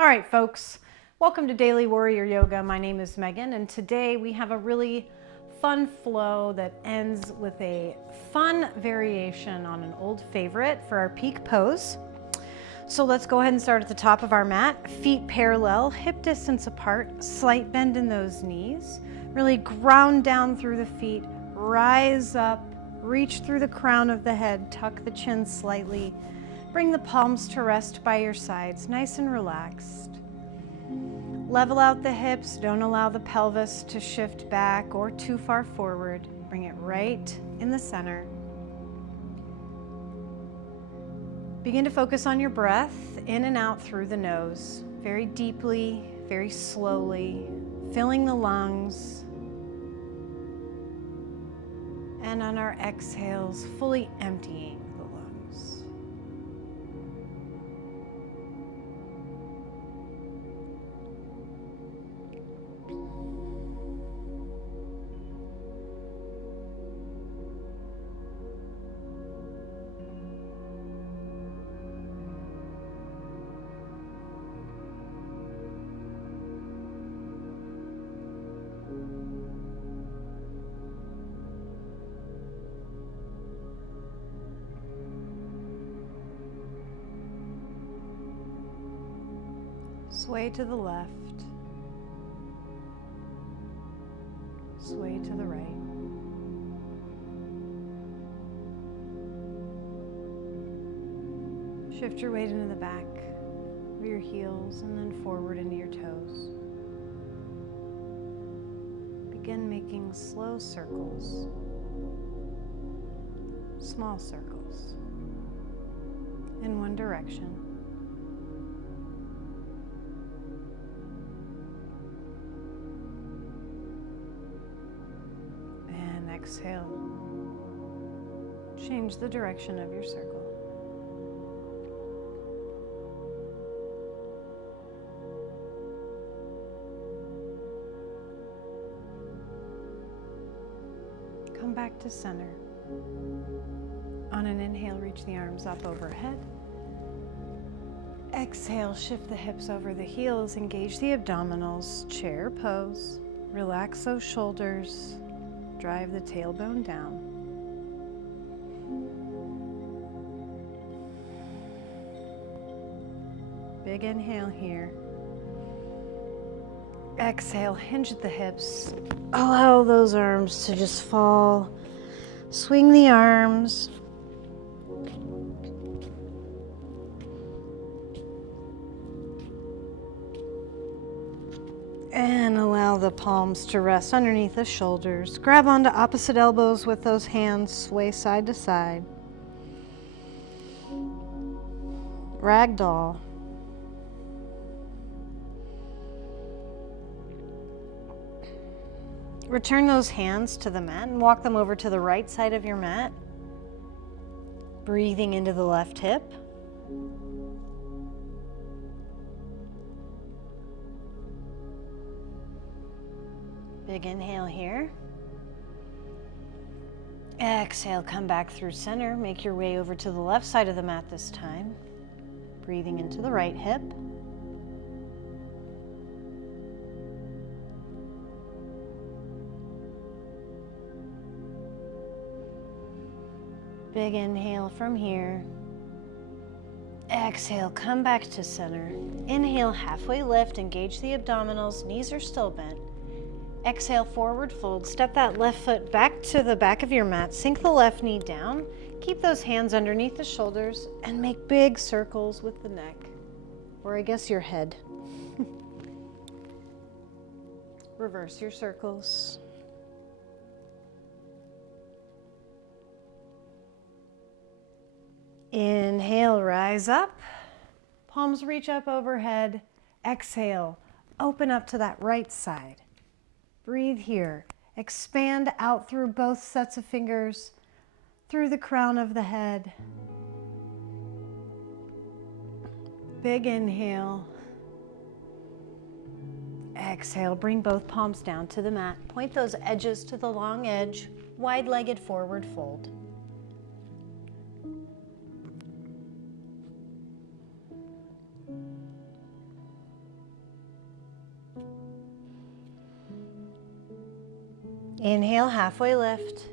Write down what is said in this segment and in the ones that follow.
All right, folks, welcome to Daily Warrior Yoga. My name is Megan, and today we have a really fun flow that ends with a fun variation on an old favorite for our peak pose. So let's go ahead and start at the top of our mat, feet parallel, hip distance apart, slight bend in those knees. Really ground down through the feet, rise up, reach through the crown of the head, tuck the chin slightly. Bring the palms to rest by your sides, nice and relaxed. Level out the hips, don't allow the pelvis to shift back or too far forward. Bring it right in the center. Begin to focus on your breath, in and out through the nose, very deeply, very slowly, filling the lungs. And on our exhales, fully emptying the lungs. Sway to the left, sway to the right. Shift your weight into the back of your heels and then forward into your toes. Begin making slow circles, small circles, in one direction. Exhale. Change the direction of your circle. Come back to center. On an inhale, reach the arms up overhead. Exhale, shift the hips over the heels, engage the abdominals, chair pose. Relax those shoulders. Drive the tailbone down. Big inhale here. Exhale, hinge at the hips. Allow those arms to just fall. Swing the arms. And allow the palms to rest underneath the shoulders. Grab onto opposite elbows with those hands, sway side to side. Ragdoll. Return those hands to the mat and walk them over to the right side of your mat. Breathing into the left hip. Big inhale here. Exhale, come back through center. Make your way over to the left side of the mat this time. Breathing into the right hip. Big inhale from here. Exhale, come back to center. Inhale, halfway lift, engage the abdominals, knees are still bent. Exhale, forward fold. Step that left foot back to the back of your mat. Sink the left knee down. Keep those hands underneath the shoulders and make big circles with the neck, or I guess your head. Reverse your circles. Inhale, rise up. Palms reach up overhead. Exhale, open up to that right side. Breathe here. Expand out through both sets of fingers, through the crown of the head. Big inhale. Exhale, bring both palms down to the mat. Point those edges to the long edge, wide-legged forward fold. Inhale, halfway lift.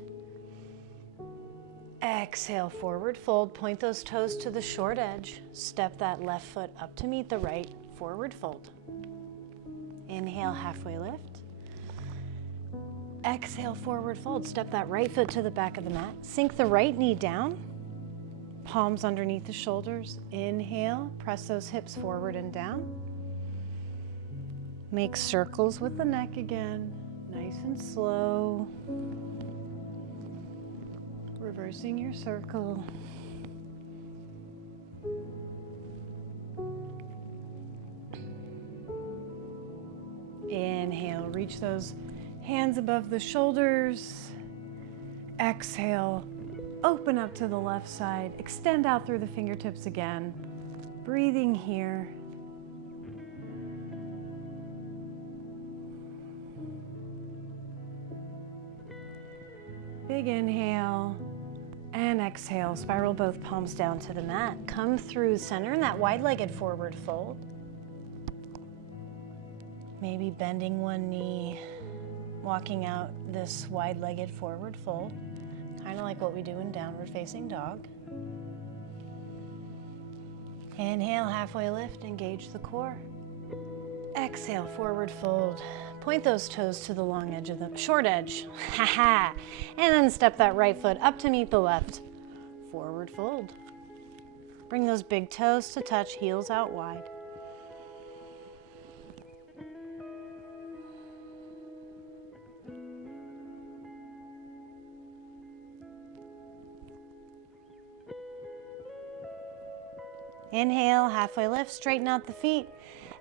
Exhale, forward fold. Point those toes to the short edge. Step that left foot up to meet the right. Forward fold. Inhale, halfway lift. Exhale, forward fold. Step that right foot to the back of the mat. Sink the right knee down. Palms underneath the shoulders. Inhale, press those hips forward and down. Make circles with the neck again. Nice and slow. Reversing your circle. Inhale, reach those hands above the shoulders. Exhale, open up to the left side. Extend out through the fingertips again. Breathing here. Big inhale and exhale. Spiral both palms down to the mat. Come through center in that wide-legged forward fold. Maybe bending one knee, walking out this wide-legged forward fold, kind of like what we do in downward facing dog. Inhale, halfway lift, engage the core. Exhale, forward fold. Point those toes to the long edge of the short edge. And then step that right foot up to meet the left. Forward fold. Bring those big toes to touch, heels out wide. Inhale, halfway lift, straighten out the feet.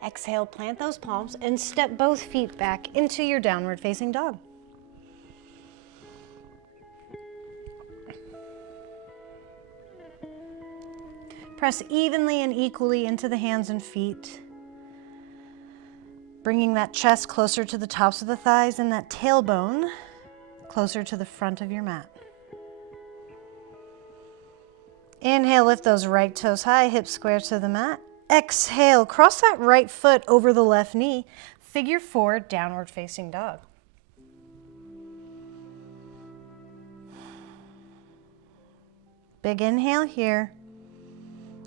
Exhale, plant those palms and step both feet back into your downward facing dog. Press evenly and equally into the hands and feet, bringing that chest closer to the tops of the thighs and that tailbone closer to the front of your mat. Inhale, lift those right toes high, hips square to the mat. Exhale, cross that right foot over the left knee. Figure four, downward facing dog. Big inhale here.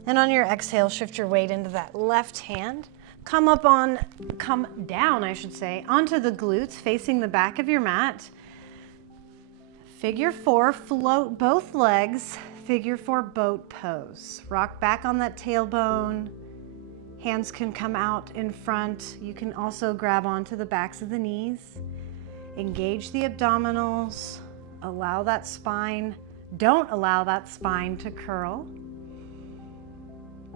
And on your exhale, shift your weight into that left hand. Come down, onto the glutes, facing the back of your mat. Figure four, float both legs. Figure four, boat pose. Rock back on that tailbone. Hands can come out in front. You can also grab onto the backs of the knees. Engage the abdominals. Allow that spine. Don't allow that spine to curl.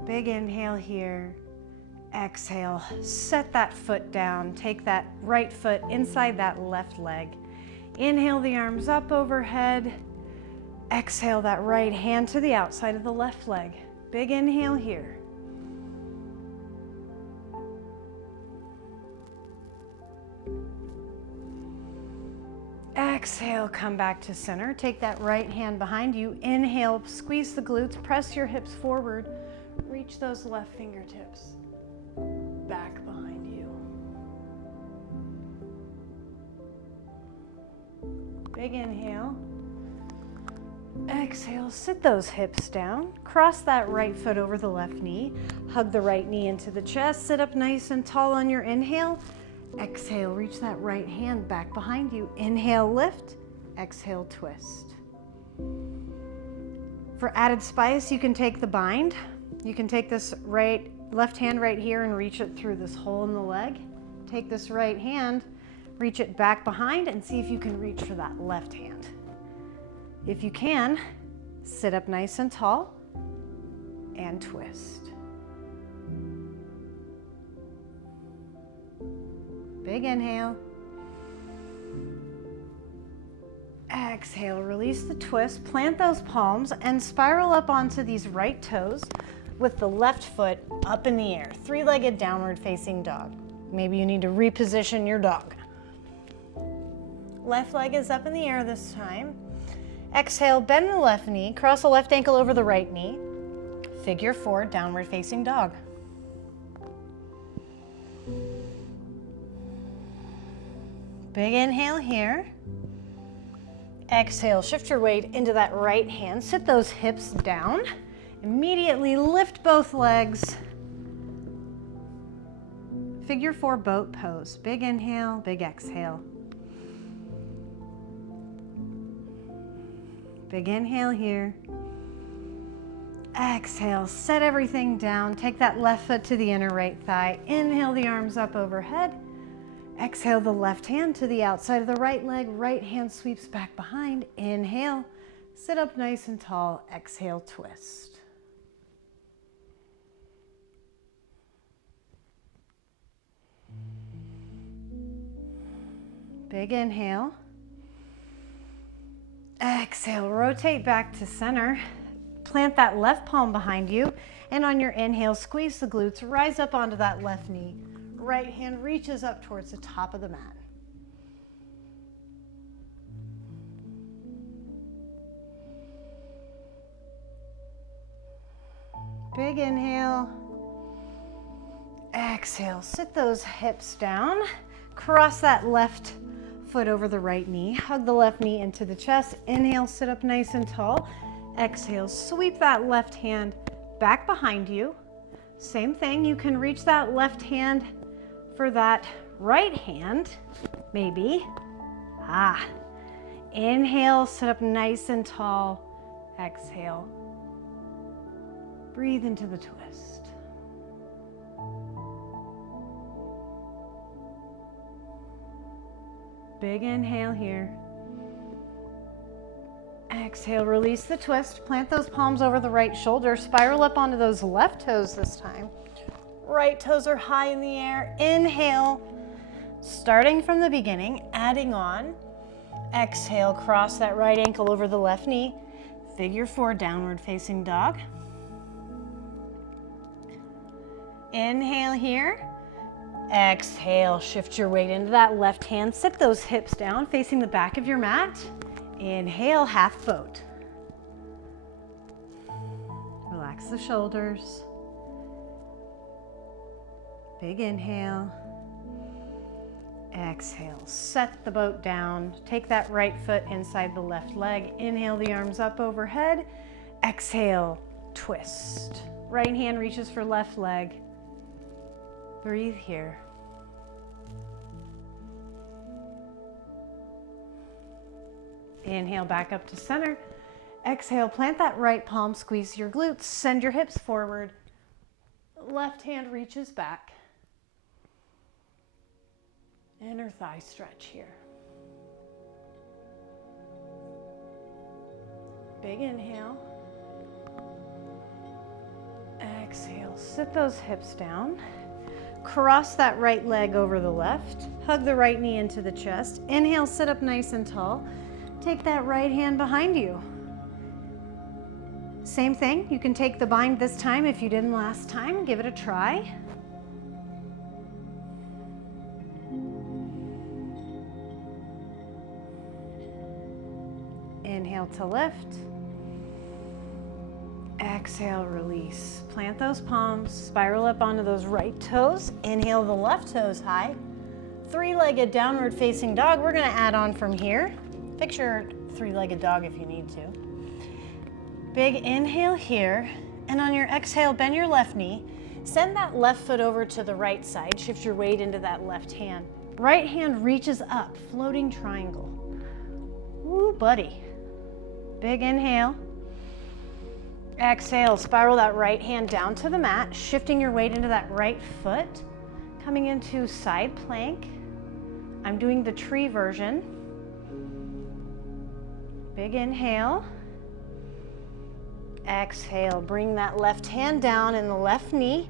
Big inhale here. Exhale. Set that foot down. Take that right foot inside that left leg. Inhale the arms up overhead. Exhale that right hand to the outside of the left leg. Big inhale here. Exhale, come back to center. Take that right hand behind you. Inhale, squeeze the glutes, press your hips forward. Reach those left fingertips back behind you. Big inhale. Exhale, sit those hips down. Cross that right foot over the left knee. Hug the right knee into the chest. Sit up nice and tall on your inhale. Exhale, reach that right hand back behind you. Inhale, lift. Exhale, twist. For added spice, you can take the bind. You can take this left hand right here and reach it through this hole in the leg. Take this right hand, reach it back behind, and see if you can reach for that left hand. If you can, sit up nice and tall and twist. Big inhale. Exhale, release the twist. Plant those palms and spiral up onto these right toes with the left foot up in the air. Three-legged downward facing dog. Maybe you need to reposition your dog. Left leg is up in the air this time. Exhale, bend the left knee, cross the left ankle over the right knee. Figure four, downward facing dog. Big inhale here. Exhale, shift your weight into that right hand. Sit those hips down. Immediately lift both legs. Figure 4 boat pose. Big inhale, big exhale. Big inhale here. Exhale, set everything down. Take that left foot to the inner right thigh. Inhale the arms up overhead. Exhale the left hand to the outside of the right leg. Right hand sweeps back behind. Inhale, sit up nice and tall. Exhale, twist. Big inhale. Exhale, rotate back to center. Plant that left palm behind you, and on your inhale, squeeze the glutes, rise up onto that left knee. Right hand reaches up towards the top of the mat. Big inhale. Exhale, sit those hips down. Cross that left foot over the right knee. Hug the left knee into the chest. Inhale, sit up nice and tall. Exhale, sweep that left hand back behind you. Same thing, you can reach that left hand for that right hand, maybe. Inhale, sit up nice and tall. Exhale, breathe into the twist. Big inhale here. Exhale, release the twist. Plant those palms over the right shoulder. Spiral up onto those left toes this time. Right toes are high in the air. Inhale, starting from the beginning, adding on. Exhale, cross that right ankle over the left knee. Figure 4, downward facing dog. Inhale here. Exhale, shift your weight into that left hand. Sit those hips down, facing the back of your mat. Inhale, half boat. Relax the shoulders. Big inhale. Exhale, set the boat down. Take that right foot inside the left leg. Inhale the arms up overhead. Exhale, twist. Right hand reaches for left leg. Breathe here. Inhale back up to center. Exhale, plant that right palm, squeeze your glutes, send your hips forward. Left hand reaches back. Inner thigh stretch here. Big inhale. Exhale, sit those hips down. Cross that right leg over the left. Hug the right knee into the chest. Inhale, sit up nice and tall. Take that right hand behind you. Same thing, you can take the bind this time if you didn't last time. Give it a try. Inhale to lift. Exhale, release. Plant those palms, spiral up onto those right toes. Inhale the left toes high. Three-legged downward facing dog. We're gonna add on from here. Fix your three-legged dog if you need to. Big inhale here, and on your exhale, bend your left knee. Send that left foot over to the right side. Shift your weight into that left hand. Right hand reaches up, floating triangle. Woo, buddy. Big inhale. Exhale, spiral that right hand down to the mat, shifting your weight into that right foot, coming into side plank. I'm doing the tree version. Big inhale. Exhale, bring that left hand down in the left knee.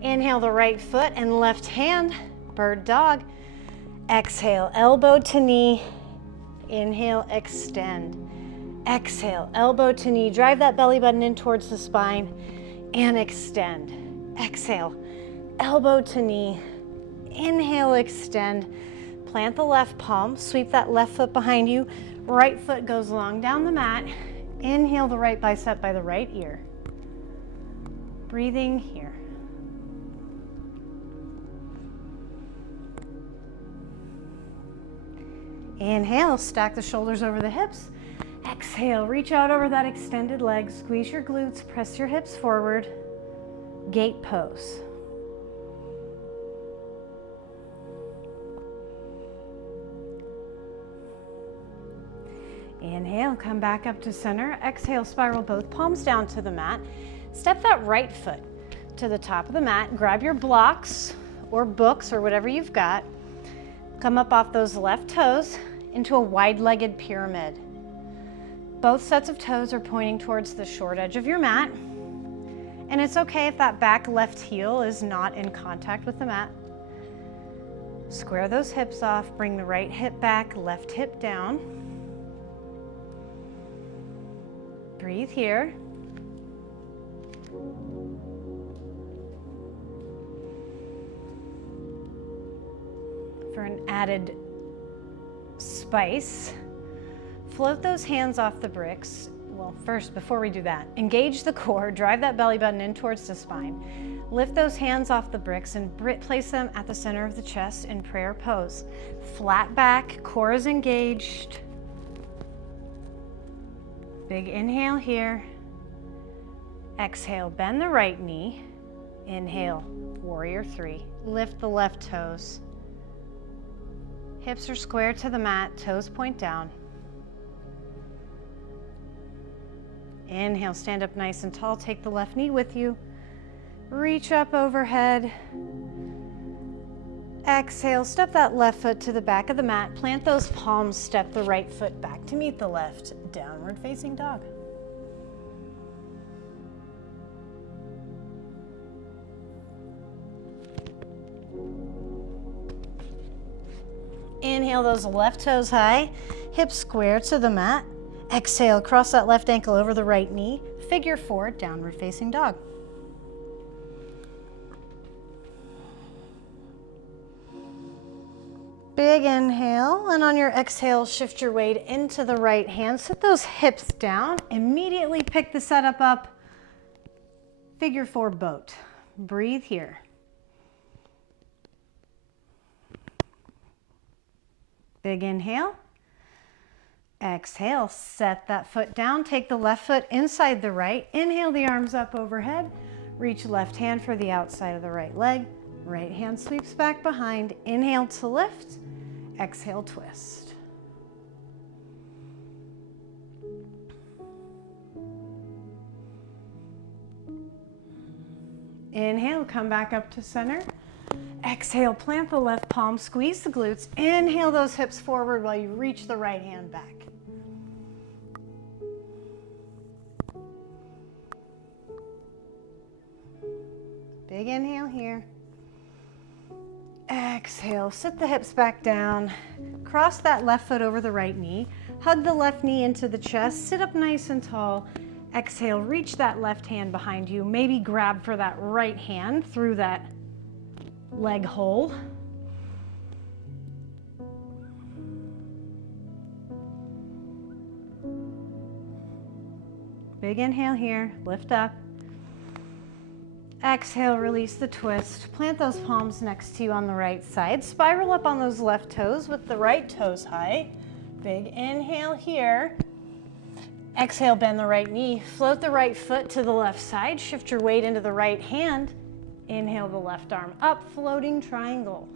Inhale the right foot and left hand, bird dog. Exhale, elbow to knee. Inhale, extend. Exhale, elbow to knee. Drive that belly button in towards the spine and extend. Exhale, elbow to knee. Inhale, extend. Plant the left palm, sweep that left foot behind you. Right foot goes long down the mat. Inhale the right bicep by the right ear. Breathing here. Inhale, stack the shoulders over the hips. Exhale, reach out over that extended leg, squeeze your glutes, press your hips forward, gate pose. Inhale, come back up to center. Exhale, spiral both palms down to the mat. Step that right foot to the top of the mat. Grab your blocks or books or whatever you've got. Come up off those left toes into a wide-legged pyramid. Both sets of toes are pointing towards the short edge of your mat. And it's okay if that back left heel is not in contact with the mat. Square those hips off, bring the right hip back, left hip down. Breathe here. For an added spice, float those hands off the bricks. Well, first, before we do that, engage the core, drive that belly button in towards the spine. Lift those hands off the bricks and place them at the center of the chest in prayer pose. Flat back, core is engaged. Big inhale here. Exhale, bend the right knee. Inhale, warrior three. Lift the left toes. Hips are square to the mat, toes point down. Inhale, stand up nice and tall. Take the left knee with you. Reach up overhead. Exhale, step that left foot to the back of the mat. Plant those palms, step the right foot back to meet the left. Downward facing dog. Inhale those left toes high, hips square to the mat. Exhale, cross that left ankle over the right knee. Figure four, downward facing dog. Big inhale, and on your exhale, shift your weight into the right hand. Sit those hips down. Immediately pick the setup up. Figure four boat. Breathe here. Big inhale. Exhale, set that foot down. Take the left foot inside the right. Inhale the arms up overhead. Reach left hand for the outside of the right leg. Right hand sweeps back behind. Inhale to lift. Exhale, twist. Inhale, come back up to center. Exhale, plant the left palm, squeeze the glutes. Inhale those hips forward while you reach the right hand back. Big inhale here. Exhale, sit the hips back down. Cross that left foot over the right knee. Hug the left knee into the chest. Sit up nice and tall. Exhale, reach that left hand behind you. Maybe grab for that right hand through that leg hole. Big inhale here, lift up. Exhale, release the twist. Plant those palms next to you on the right side. Spiral up on those left toes with the right toes high. Big inhale here. Exhale, bend the right knee. Float the right foot to the left side. Shift your weight into the right hand. Inhale the left arm up, floating triangle.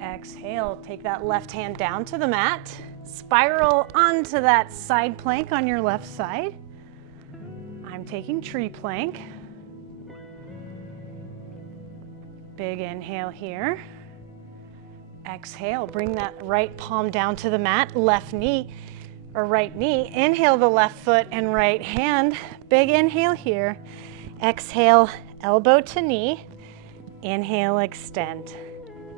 Exhale, take that left hand down to the mat. Spiral onto that side plank on your left side. I'm taking tree plank. Big inhale here. Exhale, bring that right palm down to the mat, left knee or right knee. Inhale the left foot and right hand. Big inhale here. Exhale, elbow to knee. Inhale, extend.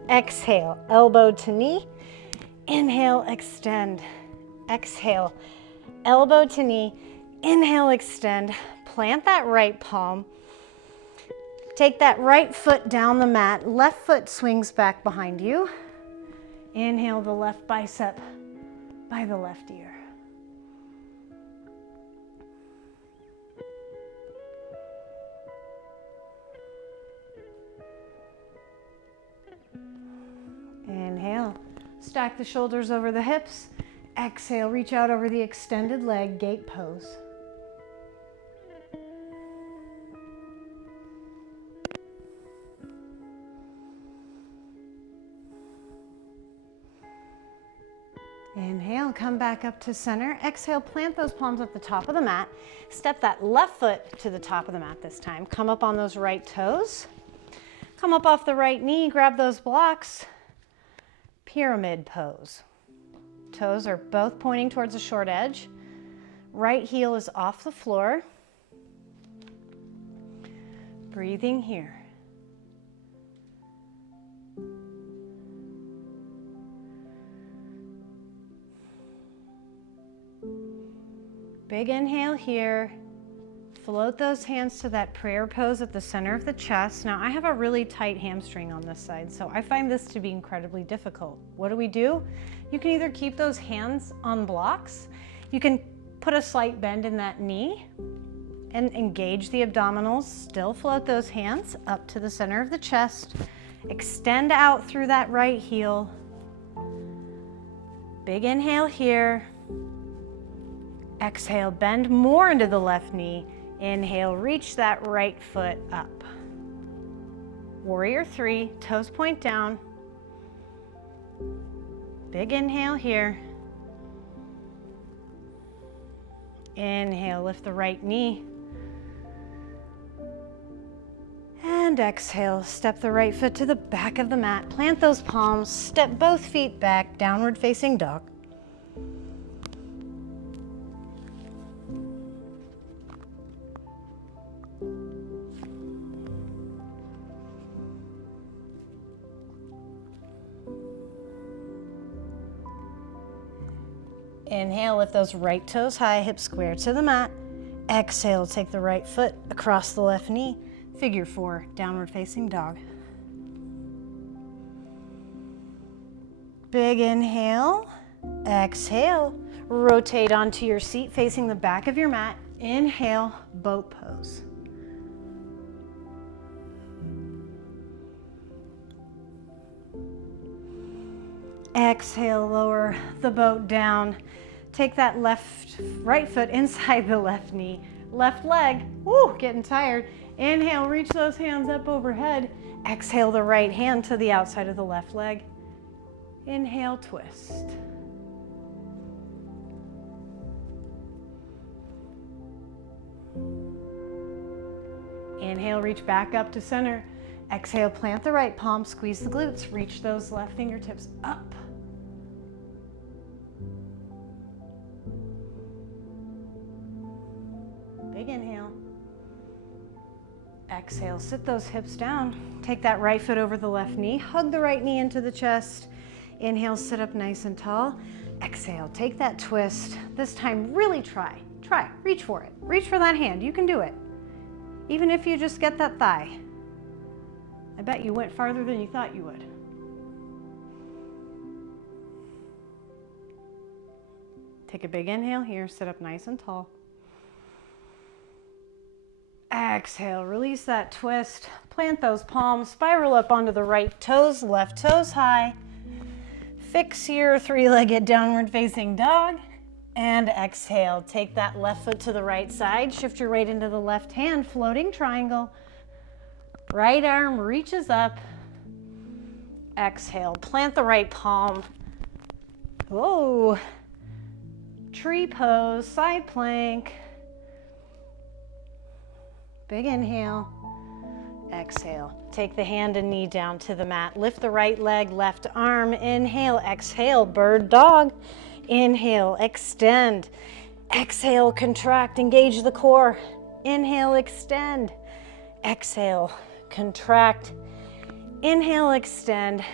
Exhale, elbow to knee. Inhale, extend. Exhale, elbow to knee. Inhale, extend. Plant that right palm. Take that right foot down the mat. Left foot swings back behind you. Inhale the left bicep by the left ear. Inhale. Stack the shoulders over the hips. Exhale, reach out over the extended leg, gate pose. Inhale, come back up to center. Exhale, plant those palms at the top of the mat. Step that left foot to the top of the mat this time. Come up on those right toes. Come up off the right knee, grab those blocks. Pyramid pose. Toes are both pointing towards the short edge. Right heel is off the floor. Breathing here. Big inhale here. Float those hands to that prayer pose at the center of the chest. Now, I have a really tight hamstring on this side, so I find this to be incredibly difficult. What do? You can either keep those hands on blocks, you can put a slight bend in that knee and engage the abdominals. Still float those hands up to the center of the chest. Extend out through that right heel. Big inhale here. Exhale, bend more into the left knee. Inhale, reach that right foot up. Warrior 3, toes point down. Big inhale here. Inhale, lift the right knee. And exhale, step the right foot to the back of the mat. Plant those palms, step both feet back, downward facing dog. Inhale, lift those right toes high, hips square to the mat. Exhale, take the right foot across the left knee. Figure 4, downward facing dog. Big inhale. Exhale, rotate onto your seat facing the back of your mat. Inhale, boat pose. Exhale, lower the boat down. Take that right foot inside the left knee. Left leg, woo, getting tired. Inhale, reach those hands up overhead. Exhale the right hand to the outside of the left leg. Inhale, twist. Inhale, reach back up to center. Exhale, plant the right palm, squeeze the glutes, reach those left fingertips up. Big inhale. Exhale, sit those hips down. Take that right foot over the left knee, hug the right knee into the chest. Inhale, sit up nice and tall. Exhale, take that twist. This time, really try, reach for it. Reach for that hand, you can do it. Even if you just get that thigh. I bet you went farther than you thought you would. Take a big inhale here, sit up nice and tall. Exhale, release that twist. Plant those palms, spiral up onto the right toes, left toes high. Fix your three-legged downward facing dog. And exhale, take that left foot to the right side, shift your weight into the left hand, floating triangle. Right arm reaches up. Exhale, plant the right palm. Whoa. Tree pose, side plank. Big inhale. Exhale. Take the hand and knee down to the mat. Lift the right leg, left arm. Inhale, exhale, bird dog. Inhale, extend. Exhale, contract, engage the core. Inhale, extend. Exhale, contract. Inhale, extend.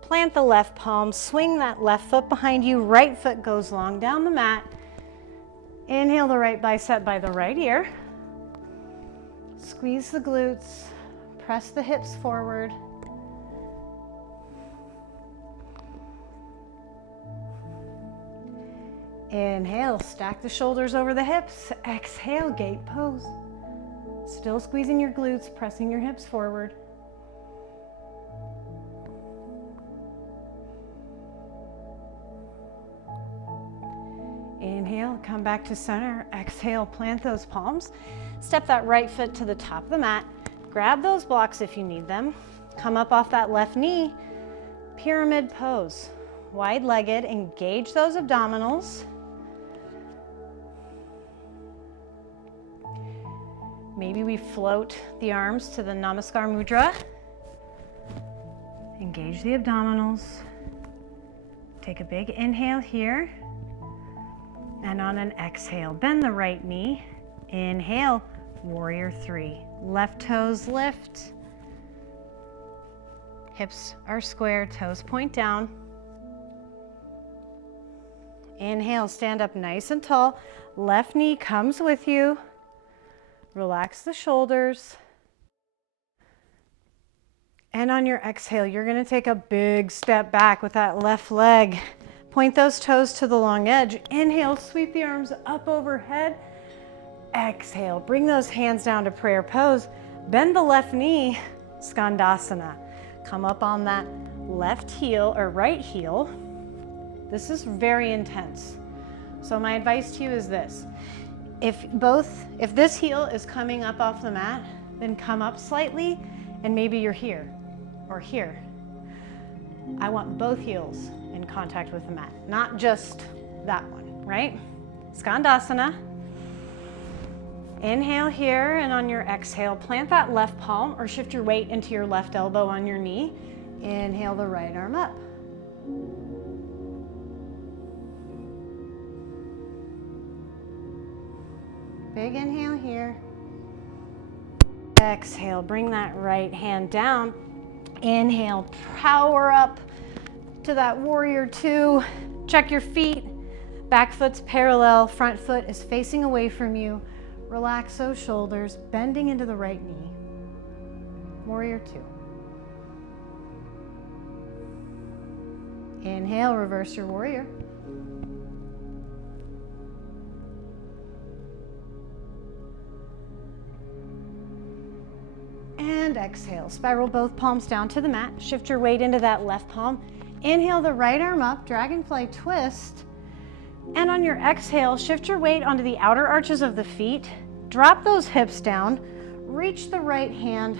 Plant the left palm, swing that left foot behind you. Right foot goes long down the mat. Inhale the right bicep by the right ear. Squeeze the glutes, press the hips forward. Inhale, stack the shoulders over the hips. Exhale, gate pose. Still squeezing your glutes, pressing your hips forward. Inhale, come back to center. Exhale, plant those palms. Step that right foot to the top of the mat. Grab those blocks if you need them. Come up off that left knee. Pyramid pose. Wide-legged, engage those abdominals. Maybe we float the arms to the Namaskar Mudra. Engage the abdominals. Take a big inhale here. And on an exhale, bend the right knee. Inhale, warrior three. Left toes lift. Hips are square, toes point down. Inhale, stand up nice and tall. Left knee comes with you. Relax the shoulders. And on your exhale, you're going to take a big step back with that left leg. Point those toes to the long edge. Inhale, sweep the arms up overhead. Exhale, bring those hands down to prayer pose. Bend the left knee, Skandasana. Come up on that left heel or right heel. This is very intense. So my advice to you is this. If this heel is coming up off the mat, then come up slightly and maybe you're here or here. I want both heels in contact with the mat, not just that one, right? Skandasana. Inhale here, and on your exhale, plant that left palm or shift your weight into your left elbow on your knee. Inhale the right arm up. Big inhale here. Exhale, bring that right hand down. Inhale, power up to that warrior two. Check your feet. Back foot's parallel, front foot is facing away from you. Relax those shoulders, bending into the right knee. Warrior two. Inhale, reverse your warrior. And exhale, spiral both palms down to the mat. Shift your weight into that left palm. Inhale the right arm up, dragonfly twist. And on your exhale, shift your weight onto the outer arches of the feet. Drop those hips down. Reach the right hand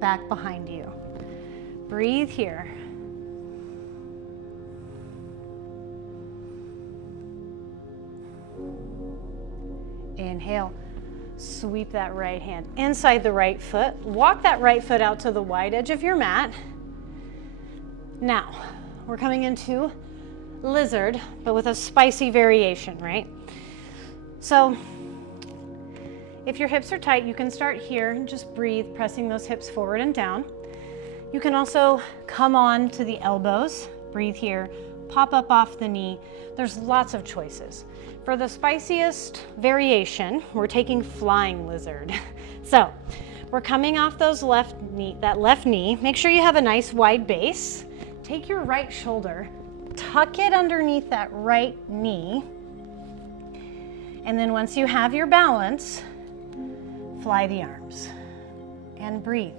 back behind you. Breathe here. Inhale. Sweep that right hand inside the right foot. Walk that right foot out to the wide edge of your mat. Now, we're coming into lizard, but with a spicy variation, right? So, if your hips are tight, you can start here and just breathe, pressing those hips forward and down. You can also come on to the elbows, breathe here, pop up off the knee. There's lots of choices. For the spiciest variation, we're taking flying lizard. So we're coming off that left knee. Make sure you have a nice wide base. Take your right shoulder, tuck it underneath that right knee. And then once you have your balance, fly the arms and breathe.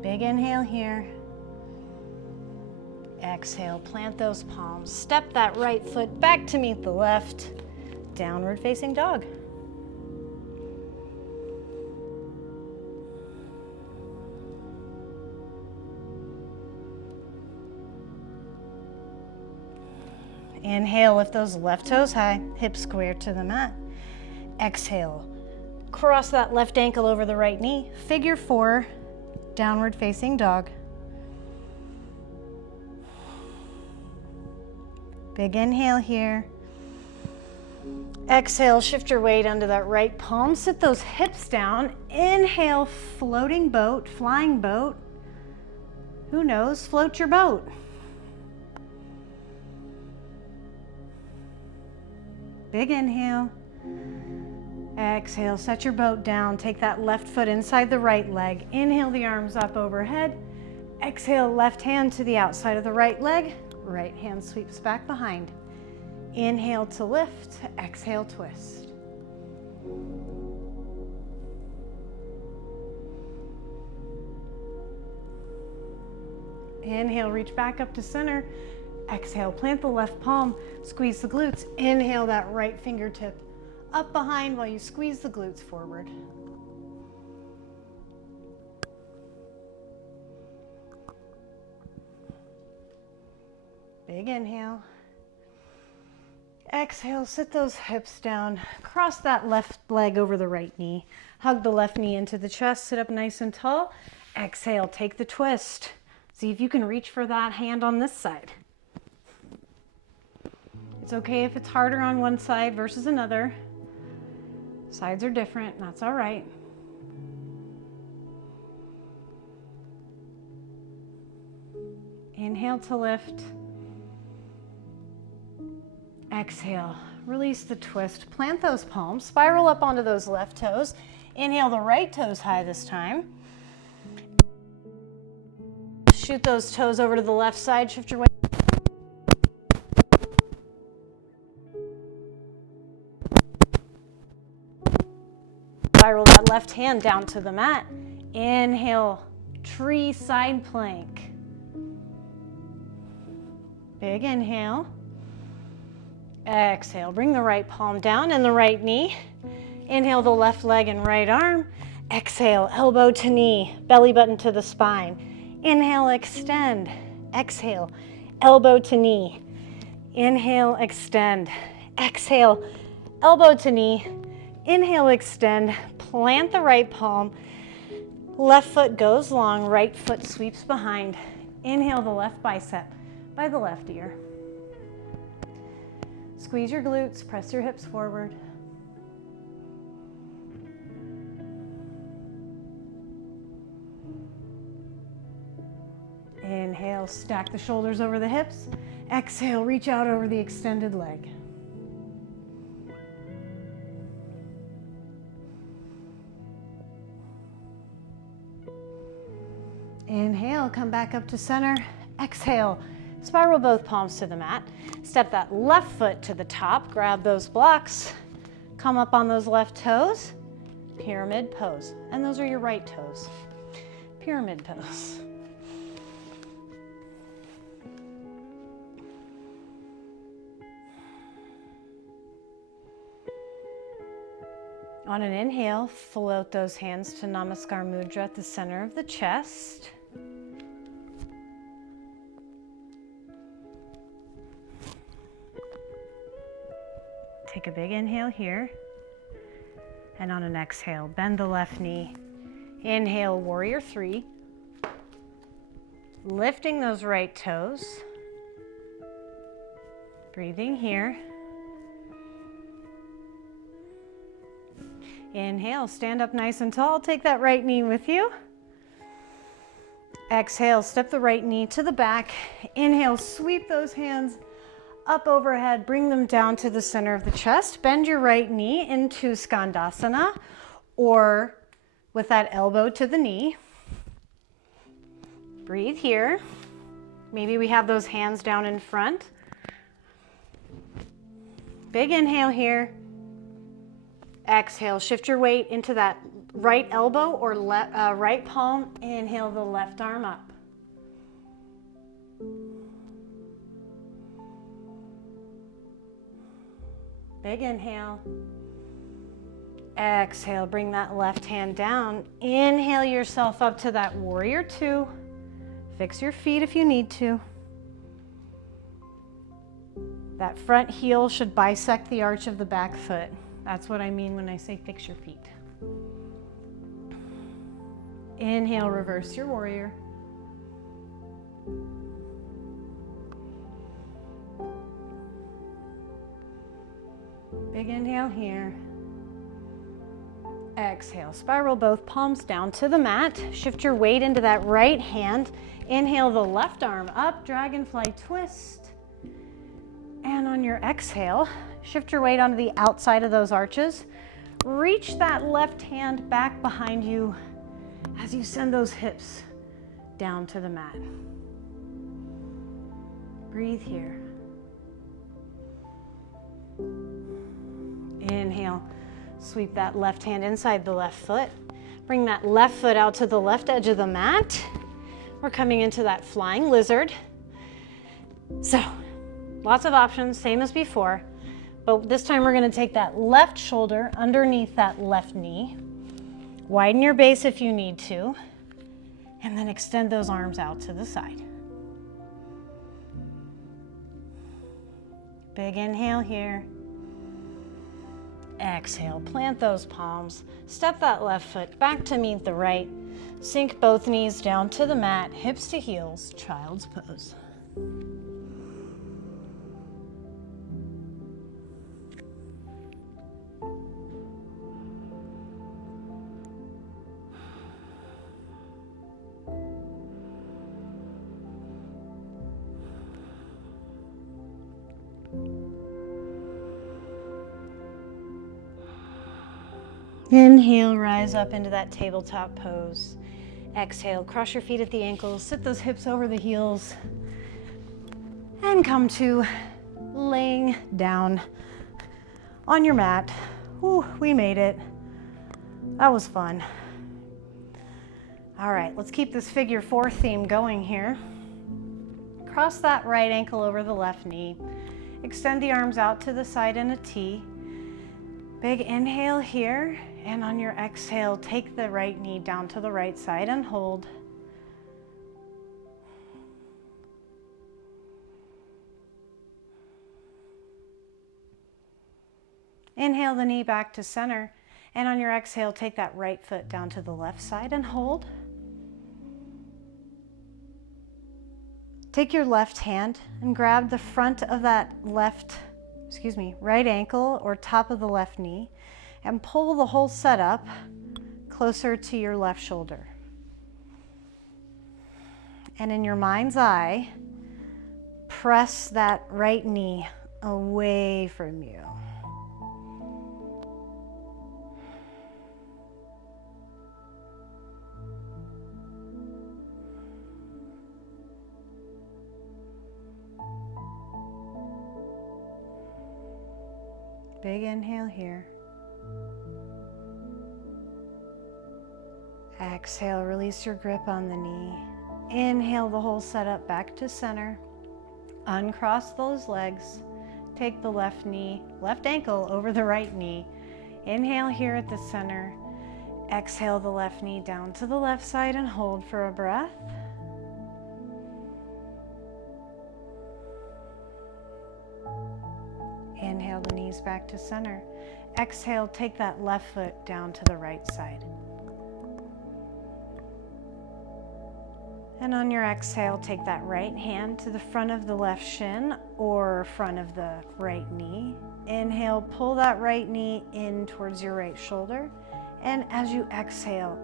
Big inhale here. Exhale, plant those palms. Step that right foot back to meet the left. Downward facing dog. Inhale, lift those left toes high, hips square to the mat. Exhale, cross that left ankle over the right knee. Figure four, downward facing dog. Big inhale here. Exhale, shift your weight onto that right palm. Sit those hips down. Inhale, floating boat, flying boat. Who knows? Float your boat. Big inhale. Exhale, set your boat down. Take that left foot inside the right leg. Inhale the arms up overhead. Exhale, left hand to the outside of the right leg. Right hand sweeps back behind. Inhale to lift, exhale, twist. Inhale, reach back up to center. Exhale, plant the left palm, squeeze the glutes. Inhale, that right fingertip up behind while you squeeze the glutes forward. Big inhale. Exhale, sit those hips down. Cross that left leg over the right knee. Hug the left knee into the chest, sit up nice and tall. Exhale, take the twist. See if you can reach for that hand on this side. It's okay if it's harder on one side versus another. Sides are different, and that's all right. Inhale to lift. Exhale, release the twist. Plant those palms, spiral up onto those left toes. Inhale, the right toes high this time. Shoot those toes over to the left side, shift your weight. Spiral that left hand down to the mat. Inhale, tree side plank. Big inhale. Exhale, bring the right palm down and the right knee. Inhale the left leg and right arm. Exhale, elbow to knee, belly button to the spine. Inhale, extend. Exhale, elbow to knee. Inhale, extend. Exhale, elbow to knee. Inhale, extend. Plant the right palm. Left foot goes long, right foot sweeps behind. Inhale the left bicep by the left ear. Squeeze your glutes, press your hips forward. Inhale, stack the shoulders over the hips. Exhale, reach out over the extended leg. Inhale, come back up to center. Exhale, spiral both palms to the mat. Step that left foot to the top, grab those blocks, come up on those left toes, pyramid pose. And those are your right toes, pyramid pose. On an inhale, float those hands to Namaskar Mudra at the center of the chest. Take a big inhale here. And on an exhale, bend the left knee. Inhale, warrior three. Lifting those right toes. Breathing here. Inhale, stand up nice and tall. Take that right knee with you. Exhale, step the right knee to the back. Inhale, sweep those hands up overhead. Bring them down to the center of the chest. Bend your right knee into Skandasana or with that elbow to the knee. Breathe here. Maybe we have those hands down in front. Big inhale here. Exhale, shift your weight into that right elbow or right palm. Inhale the left arm up. Big inhale. Exhale, bring that left hand down. Inhale yourself up to that warrior two. Fix your feet if you need to. That front heel should bisect the arch of the back foot. That's what I mean when I say fix your feet. Inhale, reverse your warrior. Big inhale here. Exhale, spiral both palms down to the mat. Shift your weight into that right hand. Inhale the left arm up, dragonfly twist. And on your exhale, shift your weight onto the outside of those arches. Reach that left hand back behind you as you send those hips down to the mat. Breathe here. Inhale, sweep that left hand inside the left foot. Bring that left foot out to the left edge of the mat. we're coming into that flying lizard. So, lots of options, same as before, but this time we're gonna take that left shoulder underneath that left knee, widen your base if you need to, and then extend those arms out to the side. Big inhale here. Exhale, plant those palms, step that left foot back to meet the right, sink both knees down to the mat, hips to heels, child's pose. Inhale, rise up into that tabletop pose. Exhale, cross your feet at the ankles, sit those hips over the heels, and come to laying down on your mat. Ooh, we made it. That was fun. All right, let's keep this figure four theme going here. Cross that right ankle over the left knee. Extend the arms out to the side in a T. Big inhale here, and on your exhale, take the right knee down to the right side and hold. Inhale the knee back to center, and on your exhale, take that right foot down to the left side and hold. Take your left hand and grab the front of that right ankle or top of the left knee and pull the whole setup closer to your left shoulder. And in your mind's eye, press that right knee away from you. Big inhale here. Exhale, release your grip on the knee. Inhale the whole setup back to center. Uncross those legs. Take the left ankle over the right knee. Inhale here at the center. Exhale the left knee down to the left side and hold for a breath. Inhale the knees back to center. Exhale, take that left foot down to the right side. And on your exhale, take that right hand to the front of the left shin or front of the right knee. Inhale, pull that right knee in towards your right shoulder. And as you exhale,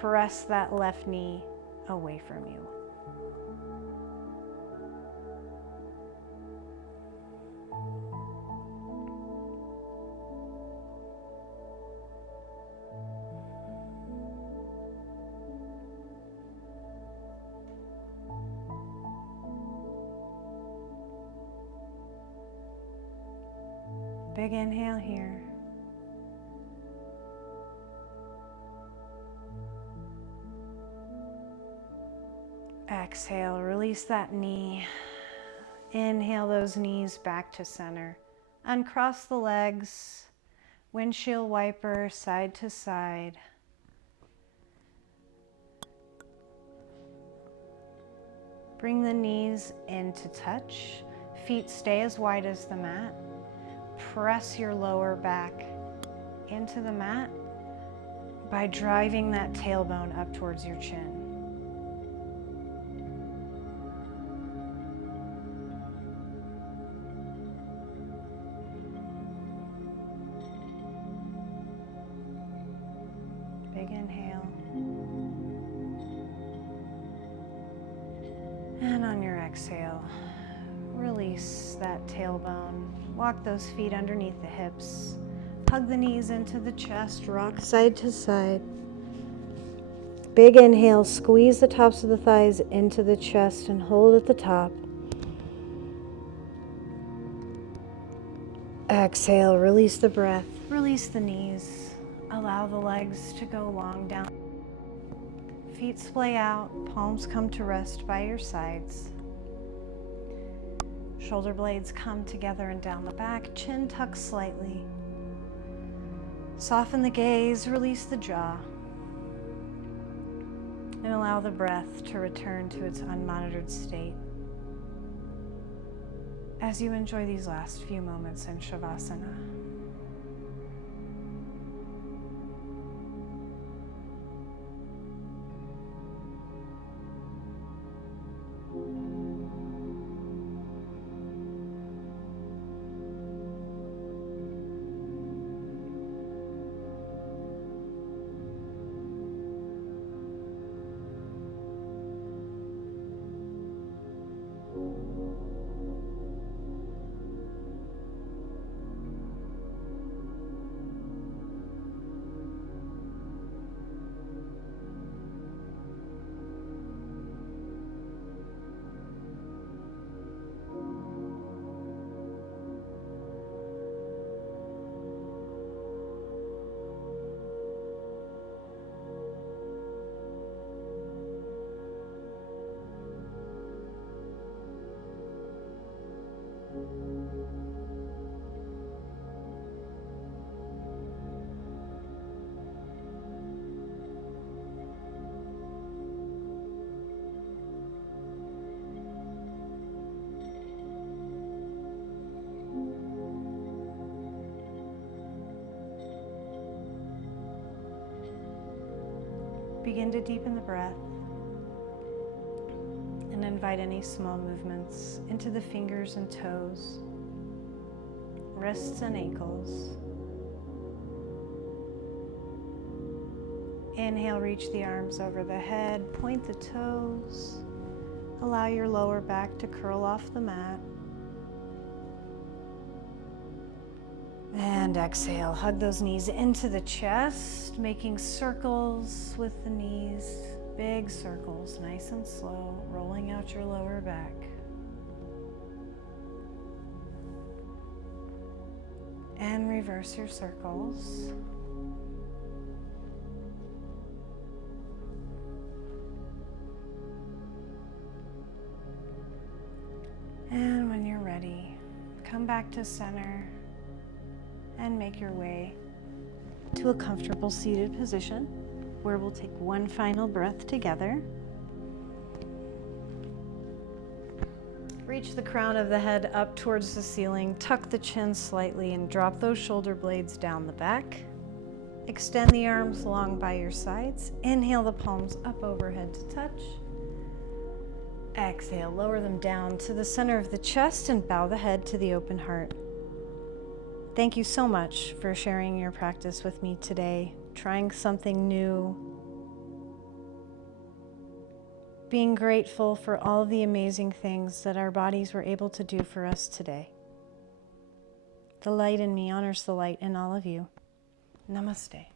press that left knee away from you. Big inhale here. Exhale, release that knee. Inhale those knees back to center. Uncross the legs, windshield wiper side to side. Bring the knees into touch. Feet stay as wide as the mat. Press your lower back into the mat by driving that tailbone up towards your chin. Big inhale. And on your exhale, release that tailbone. Walk those feet underneath the hips. Hug the knees into the chest, rock side to side. Big inhale, squeeze the tops of the thighs into the chest and hold at the top. Exhale, release the breath, release the knees. Allow the legs to go long down. Feet splay out, palms come to rest by your sides. Shoulder blades come together and down the back, chin tucks slightly. Soften the gaze, release the jaw, and allow the breath to return to its unmonitored state as you enjoy these last few moments in Shavasana. Begin to deepen the breath and invite any small movements into the fingers and toes, wrists and ankles. Inhale, reach the arms over the head, point the toes. Allow your lower back to curl off the mat. And exhale, hug those knees into the chest, making circles with the knees, big circles, nice and slow, rolling out your lower back. And reverse your circles. And when you're ready, come back to center and make your way to a comfortable seated position where we'll take one final breath together. Reach the crown of the head up towards the ceiling, tuck the chin slightly and drop those shoulder blades down the back. Extend the arms long by your sides. Inhale the palms up overhead to touch. Exhale, lower them down to the center of the chest and bow the head to the open heart. Thank you so much for sharing your practice with me today, trying something new, being grateful for all the amazing things that our bodies were able to do for us today. The light in me honors the light in all of you. Namaste.